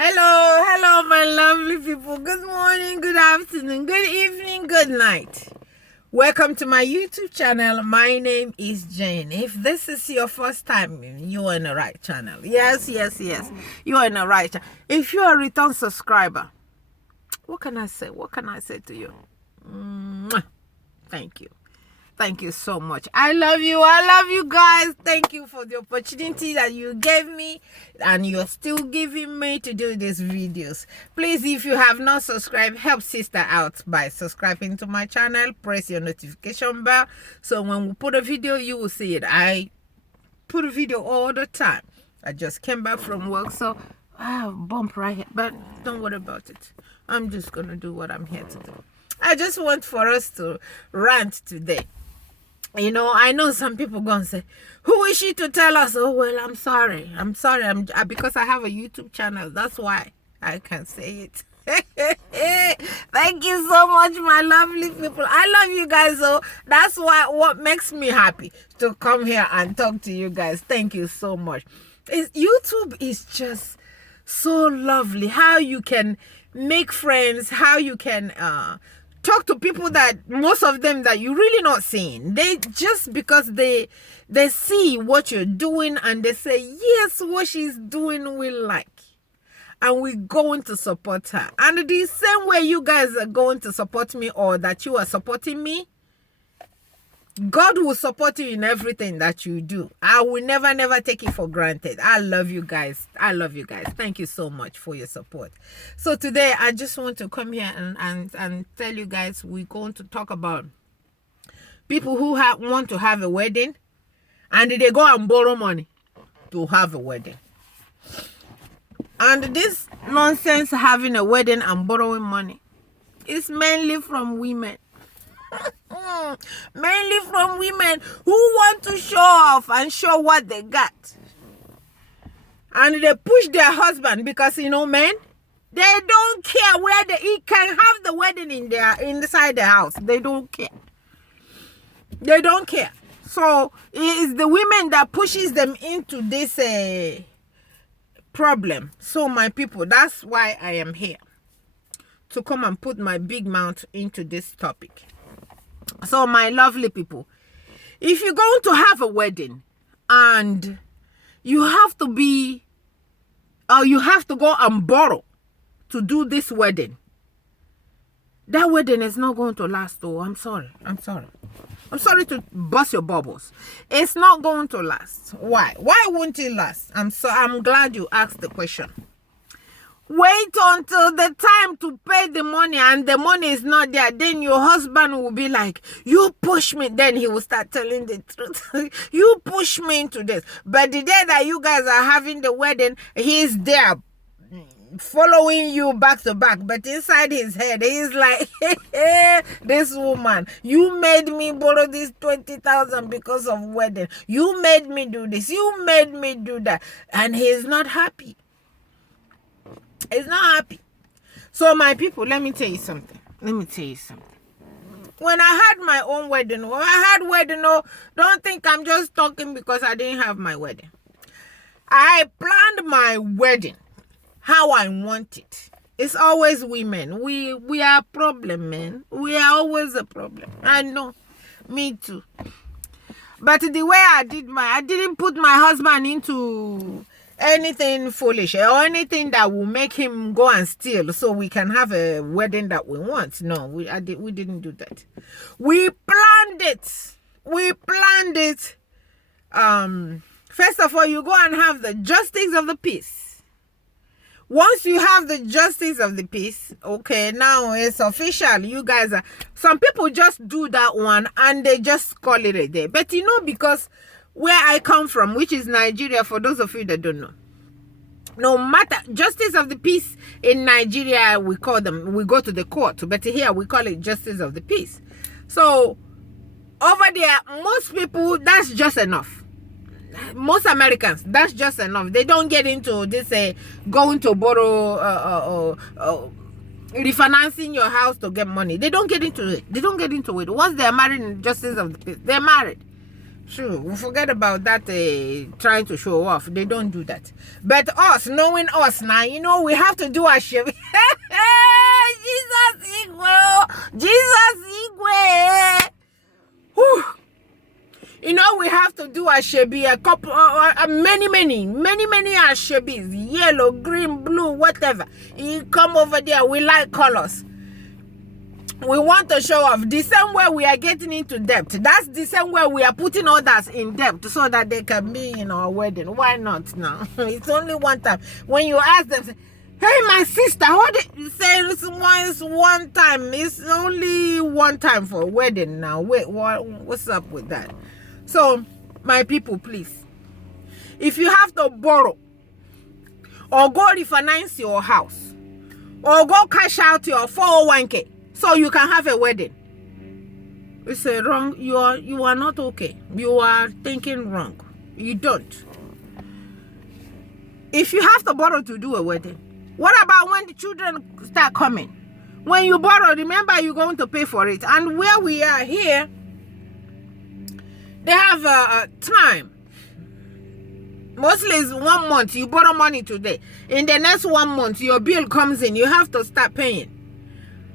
Hello, my lovely people. Good morning, good afternoon, good evening, good night. Welcome to my YouTube channel. My name is Jane. If this is your first time, you are in the right channel. Yes. You are in the right channel. If you are a return subscriber, what can I say? What can I say to you? Mwah. Thank you. Thank you so much. I love you. I love you guys. Thank you for the opportunity that you gave me and you're still giving me to do these videos. Please, if you have not subscribed, help sister out by subscribing to my channel. Press your notification bell so when we put a video, you will see it. I put a video all the time. I just came back from work, so I have a bump right here, but don't worry about it. I'm just going to do what I'm here to do. I just want for us to rant today. You know, I know some people gonna say, who is she to tell us? Oh, well, I'm sorry. Because I have a YouTube channel. That's why I can say it. Thank you so much, my lovely people. I love you guys. So that's what makes me happy to come here and talk to you guys. Thank you so much. YouTube is just so lovely. How you can make friends, how you can talk to people that most of them that you really not seeing. They just because they see what you're doing and they say, yes, what she's doing we like. And we're going to support her. And the same way you guys are going to support me or that you are supporting me, God will support you in everything that you do. I will never take it for granted. I love you guys. I love you guys. Thank you so much for your support. So today I just want to come here and tell you guys we're going to talk about people who want to have a wedding and they go and borrow money to have a wedding. And this nonsense having a wedding and borrowing money is mainly from women. Mainly from women who want to show off and show what they got. And they push their husband because, you know, men, they don't care where he can have the wedding inside the house. They don't care. They don't care. So it's the women that pushes them into this problem. So my people, that's why I am here, to come and put my big mouth into this topic. So my lovely people, if you're going to have a wedding and you have to go and borrow to do this wedding, that wedding is not going to last. Oh, I'm sorry to bust your bubbles. It's not going to last. Why won't it last? I'm glad you asked the question. Wait until the time to pay the money and the money is not there. Then your husband will be like, you push me. Then he will start telling the truth. You push me into this. But the day that you guys are having the wedding, he's there following you back to back. But inside his head, he's like, this woman, you made me borrow this 20,000 because of wedding. You made me do this. You made me do that. And he's not happy. It's not happy. So my people, let me tell you something. When I had my own wedding, don't think I'm just talking because I didn't have my wedding. I planned my wedding how I want it. It's always women. We are a problem, man. We are always a problem. I know. Me too. But the way I didn't put my husband into anything foolish or anything that will make him go and steal so we can have a wedding that we want. No, we didn't do that. We planned it. First of all, you go and have the justice of the peace. Once you have the justice of the peace, okay, now it's official. You guys are, some people just do that one and they just call it a day. But you know, because where I come from, which is Nigeria, for those of you that don't know, no matter, justice of the peace in Nigeria, we call them, we go to the court, but here we call it justice of the peace. So over there, most people, that's just enough. Most Americans, that's just enough. They don't get into this going to borrow refinancing your house to get money. They don't get into it. Once they're married in justice of the peace, they're married. Sure, we forget about that trying to show off. They don't do that. But us, knowing us now, you know, we have to do our shit. Jesus equal. Jesus equal. Whew. You know, we have to do ashebi, a couple, many ashebis, yellow, green, blue, whatever. You come over there, we like colors. We want to show off. The same way we are getting into debt. That's the same way we are putting others in debt so that they can be in our wedding. Why not now? It's only one time. When you ask them, hey, my sister, what did you say? It's one time. It's only one time for a wedding now. Wait, what's up with that? So, my people, please, if you have to borrow or go refinance your house or go cash out your 401k so you can have a wedding, it's wrong. You are not okay. You are thinking wrong. You don't. If you have to borrow to do a wedding, what about when the children start coming? When you borrow, remember you're going to pay for it. And where we are here, they have a time. Mostly it's 1 month. You borrow money today. In the next 1 month, your bill comes in. You have to start paying.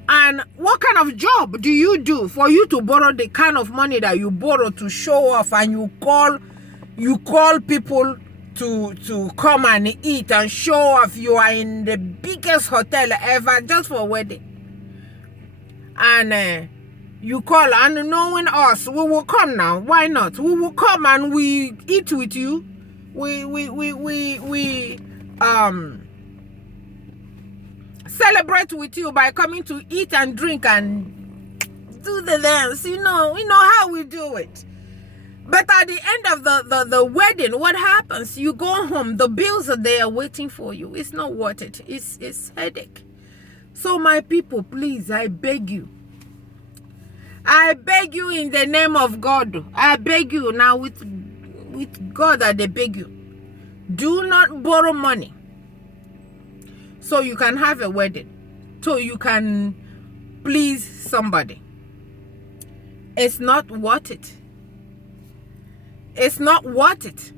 And what kind of job do you do for you to borrow the kind of money that you borrow to show off, and you call people to come and eat and show off? You are in the biggest hotel ever just for a wedding. And you call, and knowing us, we will come now. Why not? We will come and we eat with you. We celebrate with you by coming to eat and drink and do the dance. You know how we do it. But at the end of the wedding, what happens? You go home, the bills are there waiting for you. It's not worth it. It's headache. So my people, please, I beg you. I beg you in the name of God. I beg you now with God, I beg you. Do not borrow money so you can have a wedding, so you can please somebody. It's not worth it. It's not worth it.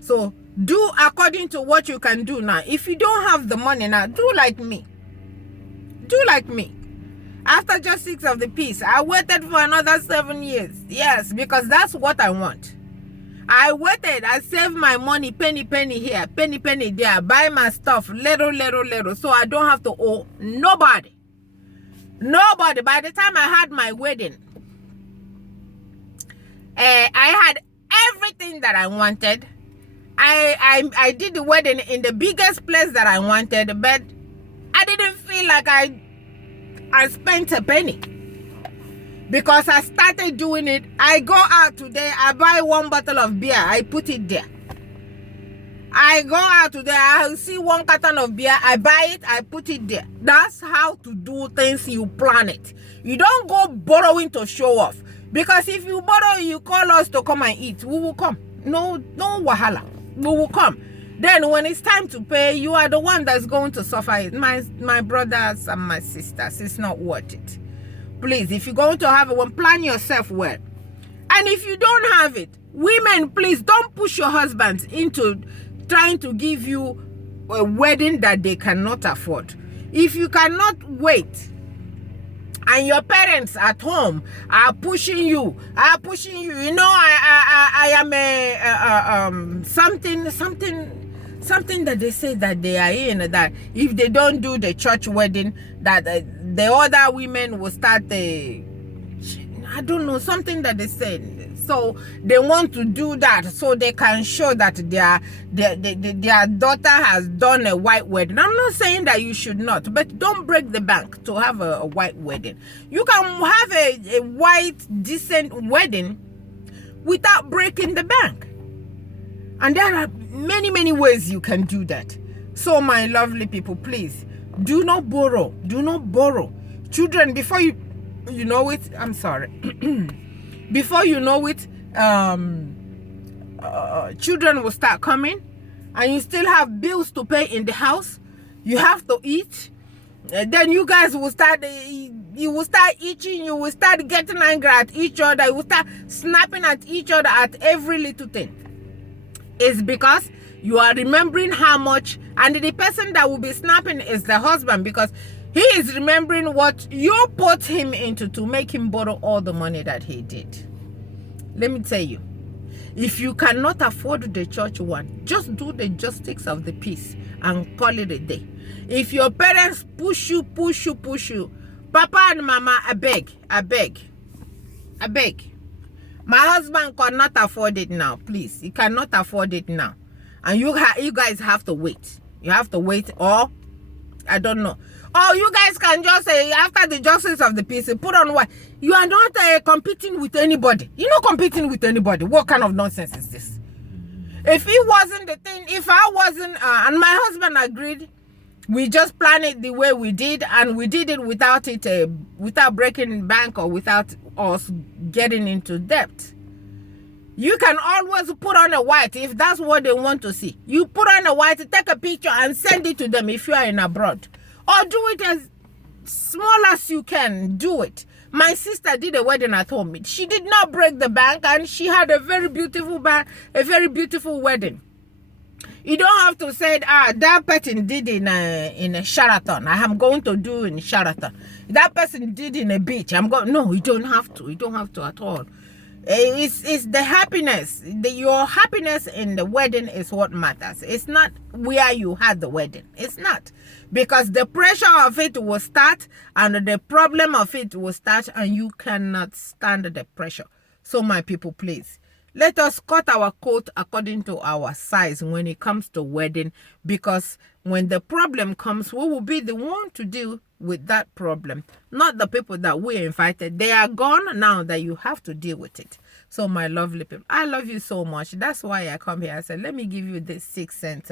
So do according to what you can do now. If you don't have the money now, do like me. Do like me. After just 6 of the piece, I waited for another 7 years. Yes, because that's what I want. I waited. I saved my money, penny here, penny there. Buy my stuff, little, so I don't have to owe nobody. Nobody. By the time I had my wedding, I had everything that I wanted. I did the wedding in the biggest place that I wanted, but I didn't feel like I spent a penny. Because I started doing it. I go out today, I buy 1 bottle of beer, I put it there. I go out today, I see 1 carton of beer, I buy it, I put it there. That's how to do things. You plan it. You don't go borrowing to show off. Because if you borrow, you call us to come and eat, we will come. No wahala. We will come. Then when it's time to pay, you are the one that's going to suffer it. My brothers and my sisters, it's not worth it. Please, if you're going to have one, plan yourself well. And if you don't have it, women, please don't push your husbands into trying to give you a wedding that they cannot afford. If you cannot wait, and your parents at home are pushing you, you know, I am something that they say that they are in, that if they don't do the church wedding, that the other women will start I don't know, something that they said. So they want to do that so they can show that their daughter has done a white wedding. I'm not saying that you should not, but don't break the bank to have a white wedding. You can have a white, decent wedding without breaking the bank. And there are many ways you can do that. So my lovely people, please, do not borrow. Do not borrow. Children, before you know it, I'm sorry. Before you know it, children will start coming, and you still have bills to pay in the house. You have to eat. Then you guys will start you will start itching, you will start getting angry at each other, you will start snapping at each other at every little thing. It's because you are remembering how much, and the person that will be snapping is the husband, because he is remembering what you put him into to make him borrow all the money that he did. Let me tell you, if you cannot afford the church one, just do the justice of the peace and call it a day. If your parents push you, Papa and Mama, I beg. My husband cannot afford it now, please. He cannot afford it now. And you guys have to wait. You have to wait, or I don't know. Or you guys can just say, after the justice of the peace, put on what? You are not competing with anybody. You're not competing with anybody. What kind of nonsense is this? If it wasn't the thing, if I wasn't, and my husband agreed, we just planned it the way we did, and we did it without breaking bank or without us getting into debt. You can always put on a white if that's what they want to see. You put on a white, take a picture and send it to them if you are in abroad. Or do it as small as you can. Do it. My sister did a wedding at home. She did not break the bank, and she had a very beautiful wedding. You don't have to say, that person did in a Sheraton. I am going to do in Sheraton. That person did in a beach. No, you don't have to. You don't have to at all. It's the happiness. Your happiness in the wedding is what matters. It's not where you had the wedding. It's not. Because the pressure of it will start, and the problem of it will start, and you cannot stand the pressure. So my people, please, let us cut our coat according to our size when it comes to wedding, because when the problem comes, we will be the one to deal with that problem, not the people that we invited. They are gone now, that you have to deal with it. So my lovely people, I love you so much. That's why I come here. I said, let me give you this 6-cent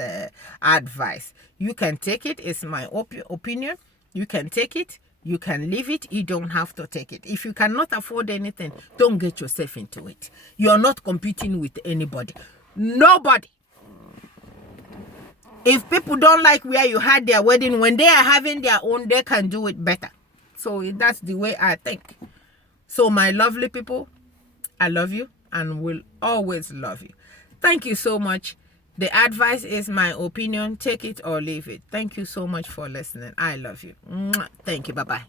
advice. You can take it. It's my opinion. You can take it. You can leave it. You don't have to take it. If you cannot afford anything, don't get yourself into it. You're not competing with anybody. Nobody. If people don't like where you had their wedding, when they are having their own, they can do it better. So that's the way I think. So my lovely people, I love you and will always love you. Thank you so much. The advice is my opinion. Take it or leave it. Thank you so much for listening. I love you. Thank you. Bye-bye.